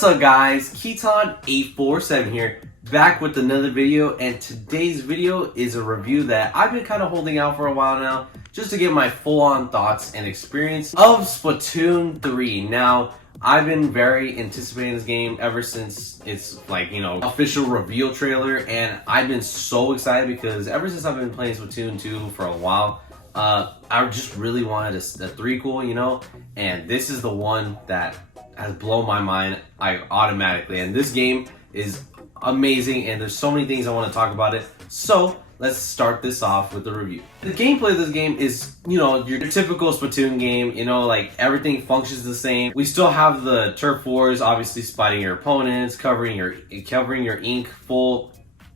What's up guys, Keaton847 here, back with another video, and today's video is a review that I've been kind of holding out for a while now, just to get my full-on thoughts and experience of Splatoon 3. Now, I've been very anticipating this game ever since its official reveal trailer, and I've been so excited because ever since I've been playing Splatoon 2 for a while, I just really wanted a 3-cool, and this is the one that has blown my mind automatically. And this game is amazing, and there's so many things I want to talk about it. So let's start this off with the review. The gameplay of this game is, your typical Splatoon game. Everything functions the same. We still have the turf wars, obviously spotting your opponents, covering your ink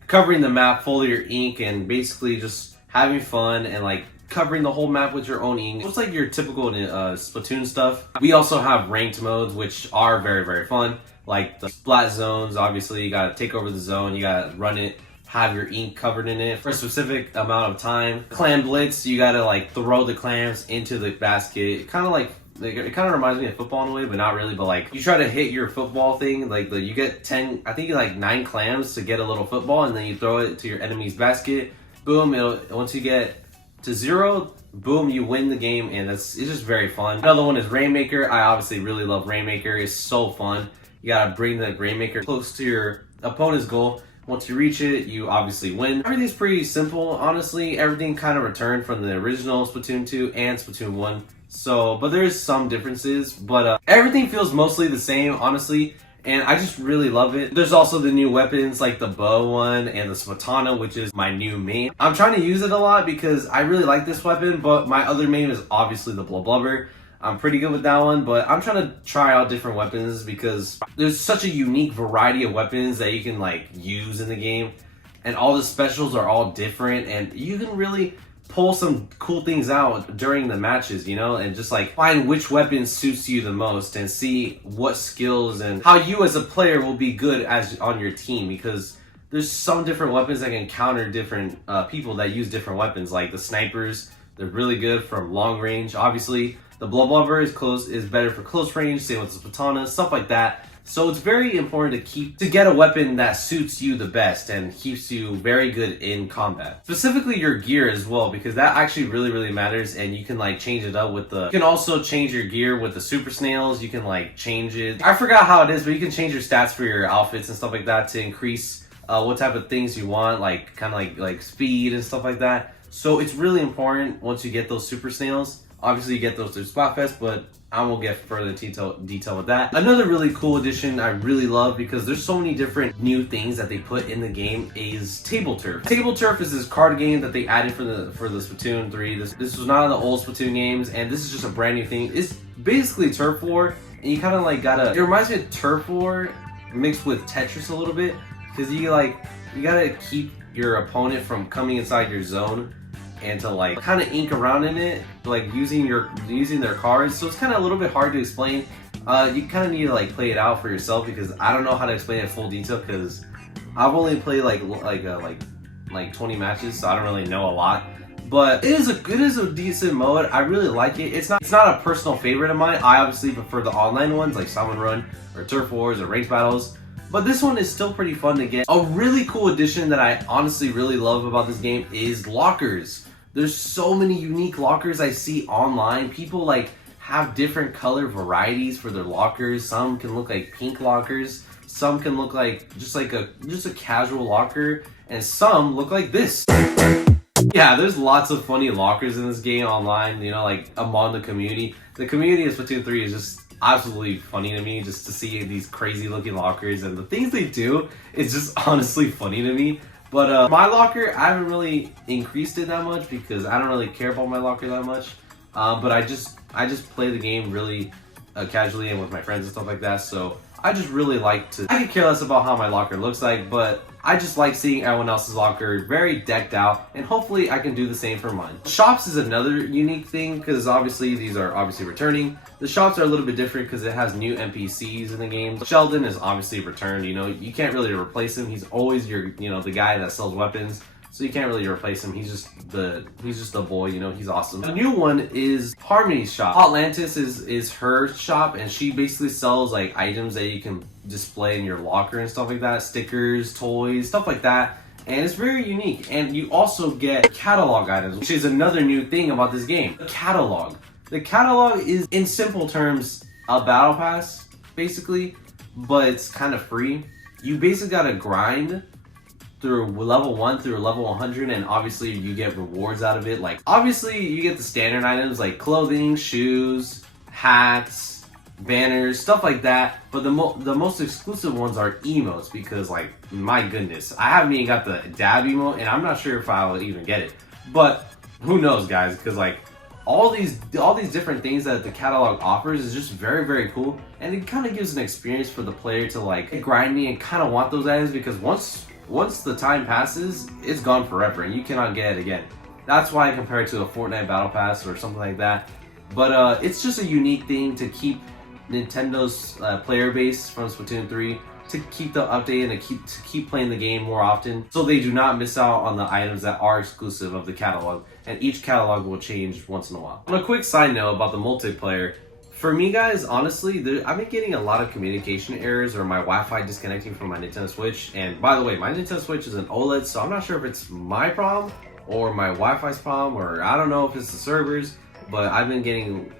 covering the map full of your ink, and basically just having fun and covering the whole map with your own ink. It's like your typical Splatoon stuff. We also have ranked modes, which are very, very fun. Like the splat zones, obviously you gotta take over the zone, you gotta run it, have your ink covered in it for a specific amount of time. Clam blitz, you gotta throw the clams into the basket. It kind of reminds me of football in a way, but not really. But you try to hit your football thing, you get 10, I think 9 clams to get a little football, and then you throw it to your enemy's basket. Boom, once you get to 0, boom, you win the game, and it's just very fun. Another one is Rainmaker. I obviously really love Rainmaker. It's so fun. You gotta bring the Rainmaker close to your opponent's goal. Once you reach it, you obviously win. Everything's pretty simple, honestly. Everything kind of returned from the original Splatoon 2 and Splatoon 1. But there's some differences, but everything feels mostly the same, honestly. And I just really love it. There's also the new weapons like the bow one and the Spatana, which is my new main. I'm trying to use it a lot because I really like this weapon, but my other main is obviously the Blubber. I'm pretty good with that one, but I'm trying to try out different weapons because there's such a unique variety of weapons that you can use in the game. And all the specials are all different, and you can really pull some cool things out during the matches, and just find which weapon suits you the most and see what skills and how you as a player will be good on your team, because there's some different weapons that can counter different people that use different weapons. Like the snipers, they're really good from long range. Obviously, the Blubber is better for close range, same with the Spatana, stuff like that. So it's very important to get a weapon that suits you the best and keeps you very good in combat. Specifically your gear as well, because that actually really, really matters, and you can change it up with you can also change your gear with the super snails. You can change it. I forgot how it is, but you can change your stats for your outfits and stuff like that to increase what type of things you want, like speed and stuff like that. So it's really important once you get those super snails. Obviously you get those through Splatfest, but I won't get further detail with that. Another really cool addition I really love, because there's so many different new things that they put in the game, is Table Turf. Table Turf is this card game that they added for the Splatoon 3. This was not in the old Splatoon games, and this is just a brand new thing. It's basically Turf War, and you kind of it reminds me of Turf War mixed with Tetris a little bit, because you gotta keep your opponent from coming inside your zone and to kind of ink around in it, using their cards. So it's kind of a little bit hard to explain. You kind of need to play it out for yourself, because I don't know how to explain it in full detail, because I've only played 20 matches, so I don't really know a lot. But it is a decent mode. I really like it. It's not a personal favorite of mine. I obviously prefer the online ones like Salmon Run or Turf Wars or Ranked Battles. But this one is still pretty fun to get. A really cool addition that I honestly really love about this game is lockers. There's so many unique lockers I see online. People have different color varieties for their lockers. Some can look like pink lockers. Some can look like just a casual locker, and some look like this. Yeah, there's lots of funny lockers in this game online, among the community. The community of Splatoon 3 is just absolutely funny to me, just to see these crazy looking lockers, and the things they do is just honestly funny to me. But my locker, I haven't really increased it that much because I don't really care about my locker that much. But I just play the game really casually and with my friends and stuff like that. So I just really I could care less about how my locker looks like, but I just like seeing everyone else's locker very decked out, and hopefully I can do the same for mine. Shops is another unique thing, because obviously these are obviously returning. The shops are a little bit different because it has new NPCs in the game. Sheldon is obviously returned. You can't really replace him. He's always the guy that sells weapons. so you can't really replace him. He's just the boy, you know, he's awesome. The new one is Harmony's shop. Atlantis is her shop, and she basically sells like items that you can display in your locker and stuff like that, stickers, toys, stuff like that. And it's very unique. And you also get catalog items, which is another new thing about this game. The catalog. The catalog is, in simple terms, a battle pass, basically, but it's kind of free. You basically gotta grind through level 1 through level 100, and obviously you get rewards out of it. Like, obviously you get the standard items like clothing, shoes, hats, banners, stuff like that. But the most exclusive ones are emotes, because, like, my goodness, I haven't even got the dab emote, and I'm not sure if I'll even get it. But who knows, guys? Because, like, all these different things that the catalog offers is just very, very cool, and it kind of gives an experience for the player to, like, get grindy and kind of want those items, because once the time passes, it's gone forever and you cannot get it again. That's why I compare it to a Fortnite Battle Pass or something like that. But it's just a unique thing to keep Nintendo's player base from Splatoon 3, to keep them updated and to keep playing the game more often, so they do not miss out on the items that are exclusive of the catalog, and each catalog will change once in a while. On a quick side note about the multiplayer, for me, guys, honestly, I've been getting a lot of communication errors or my Wi-Fi disconnecting from my Nintendo Switch. And by the way, my Nintendo Switch is an OLED, so I'm not sure if it's my problem or my Wi-Fi's problem, or I don't know if it's the servers, but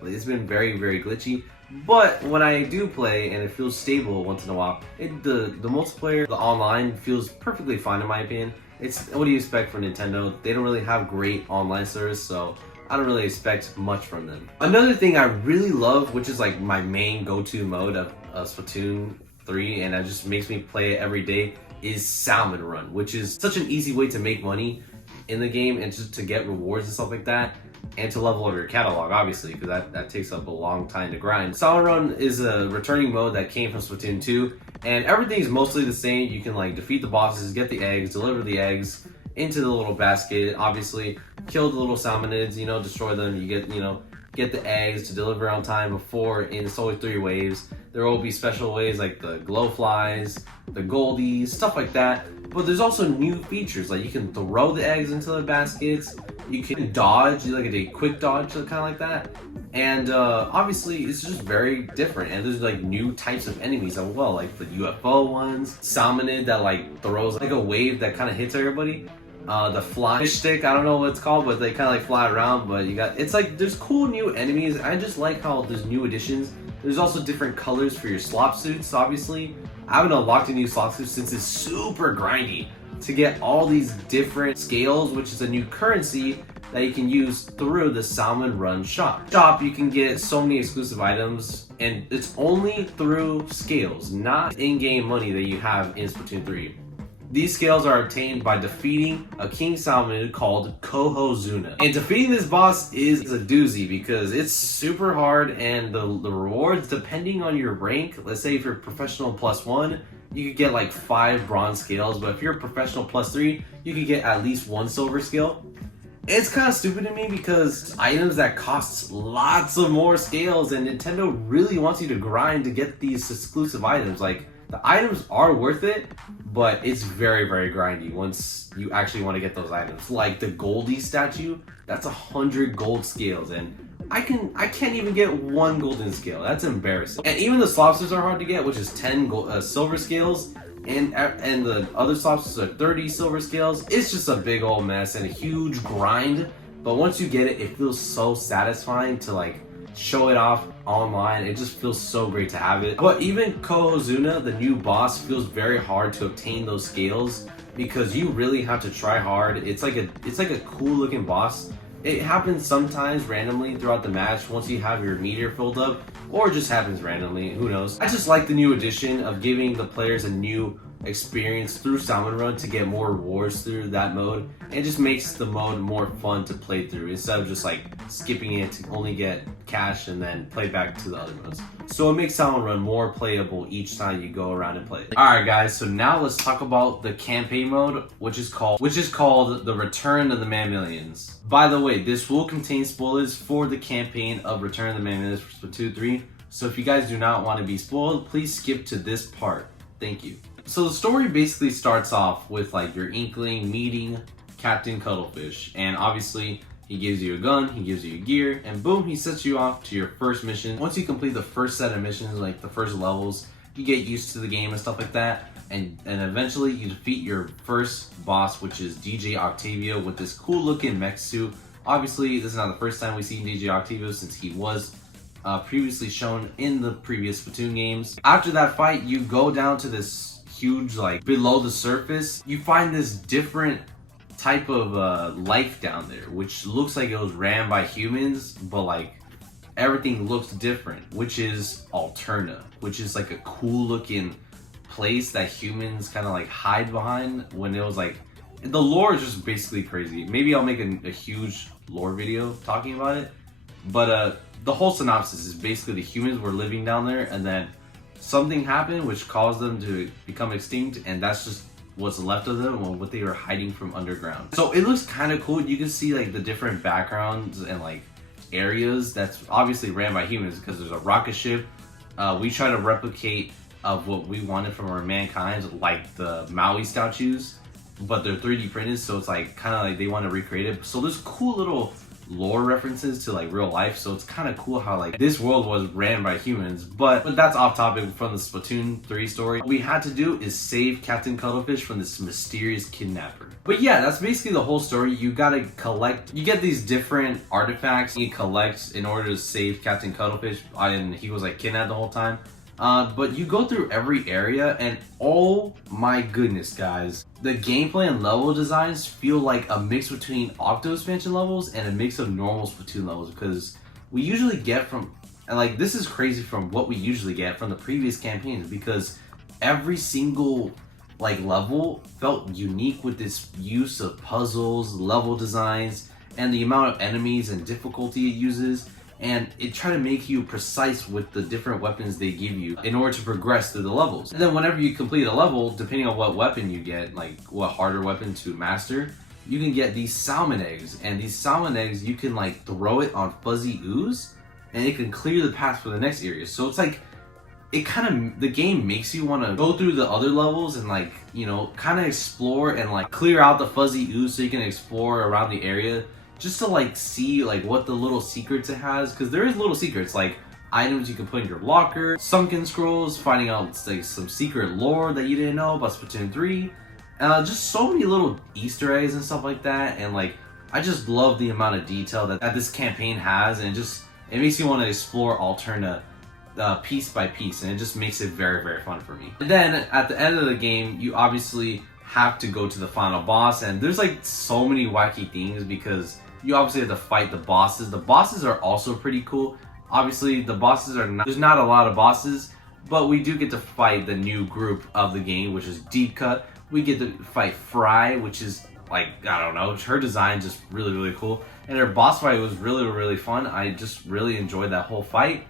it's been very, very glitchy. But when I do play and it feels stable once in a while, the multiplayer, the online, feels perfectly fine in my opinion. It's, what do you expect from Nintendo? They don't really have great online service, so I don't really expect much from them. Another thing I really love, which is like my main go-to mode of Splatoon 3, and it just makes me play it every day, is Salmon Run, which is such an easy way to make money in the game and just to get rewards and stuff like that, and to level up your catalog, obviously, because that takes up a long time to grind. Salmon Run is a returning mode that came from Splatoon 2, and everything's mostly the same. You can, like, defeat the bosses, get the eggs, deliver the eggs into the little basket, obviously kill the little salmonids, you know, destroy them. You get the eggs to deliver on time before, and it's always 3 waves. There will be special waves like the glow flies, the goldies, stuff like that. But there's also new features, like you can throw the eggs into the baskets, you can dodge, like a quick dodge, kind of like that. And obviously it's just very different, and there's like new types of enemies as well, like the UFO ones, salmonid that like throws like a wave that kind of hits everybody. The fly stick, I don't know what it's called, but they kind of like fly around. But it's like there's cool new enemies. I just like how there's new additions. There's also different colors for your slop suits, obviously. I haven't unlocked a new slop suit since it's super grindy to get all these different scales, which is a new currency that you can use through the Salmon Run shop. You can get so many exclusive items, and it's only through scales, not in-game money that you have in Splatoon 3. These scales are obtained by defeating a king salmon called Kohozuna. And defeating this boss is a doozy because it's super hard, and the rewards, depending on your rank, let's say if you're professional +1, you could get like 5 bronze scales, but if you're a professional +3, you could get at least 1 silver scale. It's kind of stupid to me because items that cost lots of more scales, and Nintendo really wants you to grind to get these exclusive items. Like, the items are worth it, but it's very, very grindy once you actually want to get those items. Like the Goldie statue, that's 100 gold scales, and I can't even get 1 golden scale. That's embarrassing. And even the slopsters are hard to get, which is 10 silver scales, and the other slopsters are 30 silver scales. It's just a big old mess and a huge grind. But once you get it, it feels so satisfying to like show it off online. It just feels so great to have it. But even Kohozuna, the new boss, feels very hard to obtain those scales because you really have to try hard. It's like a cool looking boss. It happens sometimes randomly throughout the match once you have your meter filled up, or it just happens randomly, who knows. I just like the new addition of giving the players a new experience through Salmon Run to get more rewards through that mode. It just makes the mode more fun to play through instead of just like skipping it to only get cash and then play back to the other modes. So it makes Salmon Run more playable each time you go around and play. Alright guys, so now let's talk about the campaign mode, which is called the Return of the Man-Millions. By the way, this will contain spoilers for the campaign of Return of the Man-Millions for Splatoon 3. So if you guys do not want to be spoiled, please skip to this part. Thank you. So the story basically starts off with like your Inkling meeting Captain Cuttlefish, and obviously he gives you a gun, he gives you gear, and boom, he sets you off to your first mission. Once you complete the first set of missions, like the first levels, you get used to the game and stuff like that, and eventually you defeat your first boss, which is DJ Octavio with this cool looking mech suit. Obviously, this is not the first time we've seen DJ Octavio since he was previously shown in the previous Splatoon games. After that fight, you go down to this huge, like, below the surface. You find this different type of life down there, which looks like it was ran by humans, but like everything looks different, which is Alterna, which is like a cool looking place that humans kind of like hide behind. When it was like, the lore is just basically crazy. Maybe I'll make a huge lore video talking about it, but the whole synopsis is basically the humans were living down there, and then something happened which caused them to become extinct, and that's just what's left of them and what they were hiding from underground. So it looks kind of cool. You can see like the different backgrounds and like areas that's obviously ran by humans, because there's a rocket ship. We try to replicate of what we wanted from our mankind, like the Maui statues, but they're 3D printed, so it's like kind of like they want to recreate it. So there's cool little lore references to like real life, so it's kind of cool how like this world was ran by humans. But that's off topic from the Splatoon 3 story. What we had to do is save Captain Cuttlefish from this mysterious kidnapper. But yeah, that's basically the whole story. You gotta collect, you get these different artifacts you collect in order to save Captain Cuttlefish, and he was like kidnapped the whole time. But you go through every area, and oh my goodness, guys, the gameplay and level designs feel like a mix between Octo expansion levels and a mix of normal Splatoon levels, because we usually get from, and like this is crazy from what we usually get from the previous campaigns, because every single like level felt unique with this use of puzzles, level designs, and the amount of enemies and difficulty it uses. And it try to make you precise with the different weapons they give you in order to progress through the levels. And then whenever you complete a level, depending on what weapon you get, like what harder weapon to master, you can get these salmon eggs. And these salmon eggs, you can like throw it on fuzzy ooze, and it can clear the path for the next area. So it's like, it kind of, the game makes you want to go through the other levels and like, you know, kind of explore and like clear out the fuzzy ooze so you can explore around the area, just to like see like what the little secrets it has, because there is little secrets like items you can put in your locker, sunken scrolls, finding out like some secret lore that you didn't know about Splatoon 3, just so many little Easter eggs and stuff like that. And like, I just love the amount of detail that this campaign has, and it makes you want to explore Alterna piece by piece, and it just makes it very, very fun for me. And then at the end of the game, you obviously have to go to the final boss, and there's like so many wacky things, because you obviously have to fight the bosses. The bosses are also pretty cool. Obviously, the bosses are not, there's not a lot of bosses, but we do get to fight the new group of the game, which is Deep Cut. We get to fight Fry, which is like, I don't know, her design just really, really cool. And her boss fight was really, really fun. I just really enjoyed that whole fight.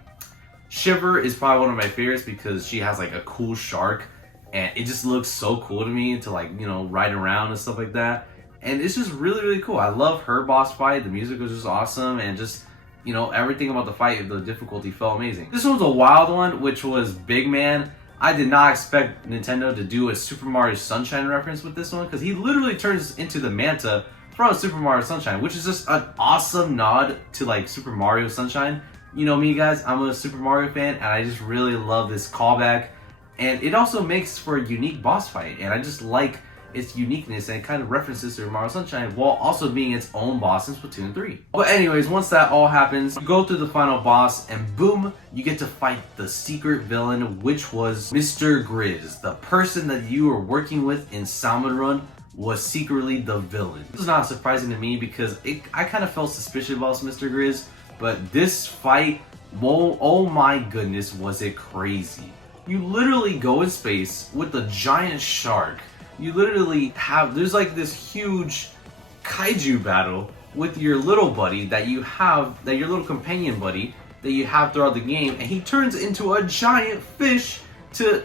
Shiver is probably one of my favorites because she has like a cool shark, and it just looks so cool to me to like, you know, ride around and stuff like that. And it's just really, really cool. I love her boss fight. The music was just awesome, and just, you know, everything about the fight, the difficulty felt amazing. This one was a wild one, which was Big Man. I did not expect Nintendo to do a Super Mario Sunshine reference with this one, because he literally turns into the Manta from Super Mario Sunshine, which is just an awesome nod to like Super Mario Sunshine. You know me, guys, I'm a Super Mario fan, and I just really love this callback. And it also makes for a unique boss fight, and I just like its uniqueness, and it kind of references to Mario Sunshine while also being its own boss in Splatoon 3. But anyways, once that all happens, you go through the final boss, and boom, you get to fight the secret villain, which was Mr. Grizz. The person that you were working with in Salmon Run was secretly the villain. This is not surprising to me, because I kind of felt suspicious about Mr. Grizz, but this fight, oh my goodness, was it crazy. You literally go in space with a giant shark. You literally have, there's like this huge kaiju battle with your little buddy that you have, that your little companion buddy that you have throughout the game, and he turns into a giant fish to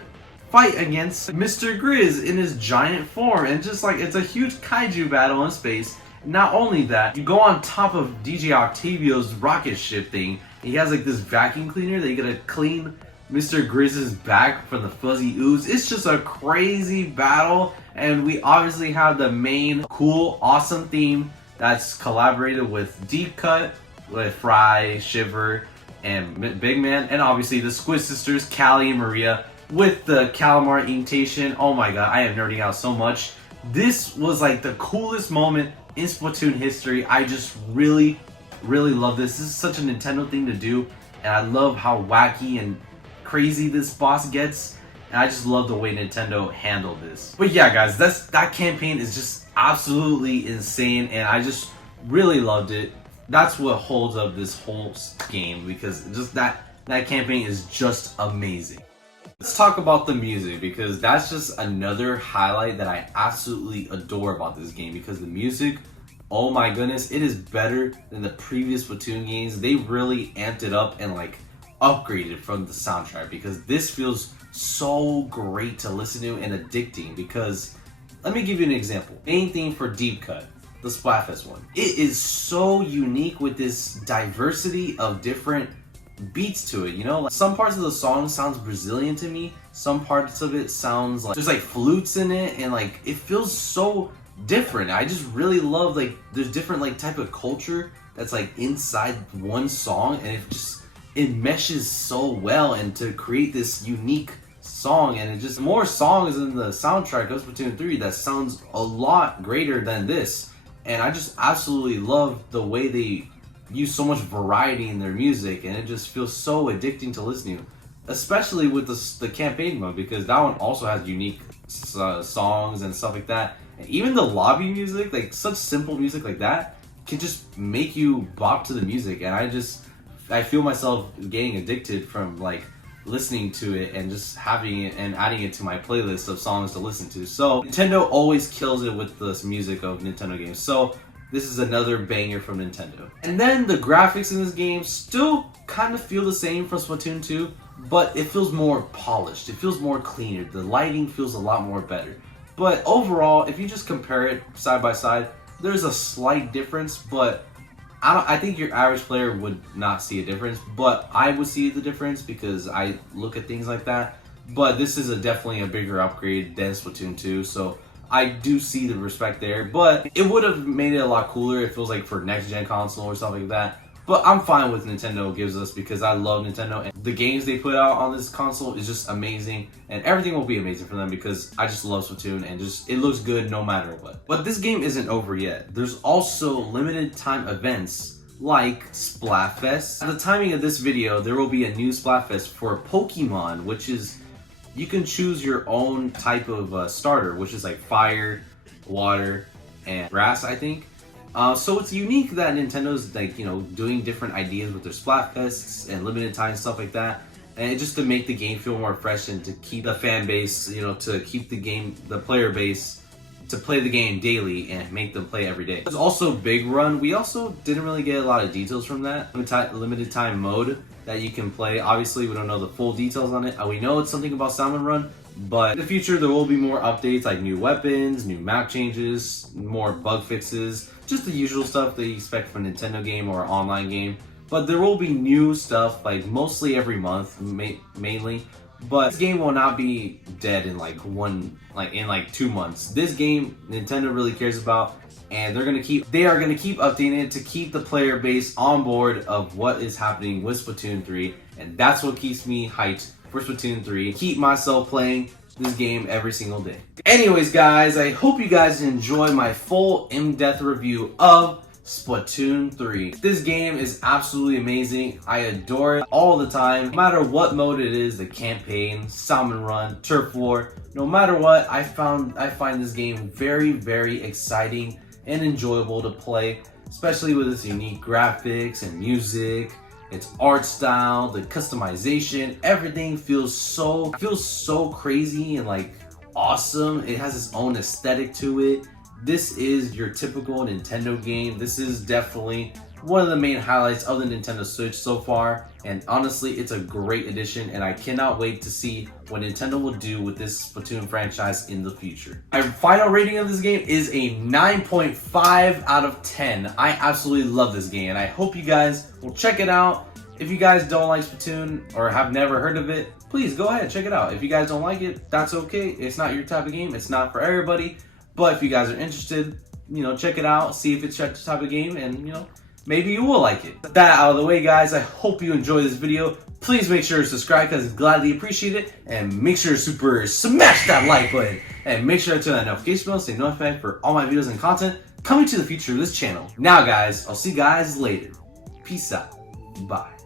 fight against Mr. Grizz in his giant form. And just like, it's a huge kaiju battle in space. Not only that, you go on top of DJ Octavio's rocket ship thing, and he has like this vacuum cleaner that you gotta clean Mr. Grizz's back from the fuzzy ooze. It's just a crazy battle, And we obviously have the main cool, awesome theme that's collaborated with Deep Cut, with Fry, Shiver, and Big Man, and obviously the Squid Sisters, Callie and Maria, with the Calamar invitation. Oh my god, I am nerding out so much. This was like the coolest moment in Splatoon history. I just really love this. This is such a Nintendo thing to do, and I love how wacky and crazy this boss gets, and I just love the way Nintendo handled this. But yeah guys, that campaign is just absolutely insane, and I just really loved it. That's what holds up this whole game, because just that campaign is just amazing. Let's talk about the music, because that's just another highlight that I absolutely adore about this game, because the music, oh my goodness, it is better than the previous Splatoon games. They really amped it up and like upgraded from the soundtrack, because this feels so great to listen to and addicting. Because let me give you an example. Main theme for Deep Cut, the Splatfest one. It is so unique with this diversity of different beats to it, you know? Like some parts of the song sounds Brazilian to me, some parts of it sounds like there's like flutes in it, and like it feels so different. I just really love like there's different like type of culture that's like inside one song, and it meshes so well and to create this unique song. And it just more songs in the soundtrack of Splatoon 3 that sounds a lot greater than this, and I just absolutely love the way they use so much variety in their music, and it just feels so addicting to listen to, especially with the campaign mode, because that one also has unique songs and stuff like that. And even the lobby music, like such simple music like that, can just make you bop to the music, and I feel myself getting addicted from like listening to it and just having it and adding it to my playlist of songs to listen to. So Nintendo always kills it with the music of Nintendo games. So this is another banger from Nintendo. And then the graphics in this game still kind of feel the same from Splatoon 2, but it feels more polished. It feels more cleaner. The lighting feels a lot more better. But overall, if you just compare it side by side, there's a slight difference, but I think your average player would not see a difference, but I would see the difference because I look at things like that. But this is definitely a bigger upgrade than Splatoon 2, so I do see the respect there, but it would have made it a lot cooler if it was like for next gen console or something like that. But I'm fine with Nintendo gives us, because I love Nintendo, and the games they put out on this console is just amazing, and everything will be amazing for them because I just love Splatoon, and just it looks good no matter what. But this game isn't over yet. There's also limited time events like Splatfest. At the timing of this video, there will be a new Splatfest for Pokemon, which is you can choose your own type of starter, which is like fire, water, and grass, I think. So it's unique that Nintendo's like, you know, doing different ideas with their Splatfests and limited time stuff like that, and just to make the game feel more fresh and to keep the fan base, you know, to keep the player base to play the game daily and make them play every day. There's also Big Run. We also didn't really get a lot of details from that limited time mode that you can play. Obviously, we don't know the full details on it. We know it's something about Salmon Run, but in the future there will be more updates like new weapons, new map changes, more bug fixes, just the usual stuff that you expect from a Nintendo game or an online game. But there will be new stuff like mostly every month, mainly. But this game will not be dead in like 2 months. This game Nintendo really cares about, and they are gonna keep updating it to keep the player base on board of what is happening with Splatoon 3, and that's what keeps me hyped for Splatoon 3. Keep myself playing this game every single day. Anyways guys, I hope you guys enjoy my full in-depth review of Splatoon 3. This game is absolutely amazing. I adore it all the time. No matter what mode it is, the campaign, Salmon Run, Turf War, no matter what, I find this game very, very exciting and enjoyable to play, especially with its unique graphics and music, its art style, the customization. Everything feels so crazy and like awesome. It has its own aesthetic to it. This is your typical Nintendo game. This is definitely one of the main highlights of the Nintendo Switch so far, and honestly it's a great addition, and I cannot wait to see what Nintendo will do with this Splatoon franchise in the future. My final rating of this game is a 9.5 out of 10. I absolutely love this game, and I hope you guys will check it out. If you guys don't like Splatoon or have never heard of it, please go ahead, check it out. If you guys don't like it, that's okay. It's not your type of game. It's not for everybody. But if you guys are interested, check it out, see if it's your type of game, and maybe you will like it. With that out of the way, guys, I hope you enjoy this video. Please make sure to subscribe because I gladly appreciate it, and make sure to smash that like button, and make sure to turn that notification bell to stay notified for all my videos and content coming to the future of this channel. Now, guys, I'll see you guys later. Peace out. Bye.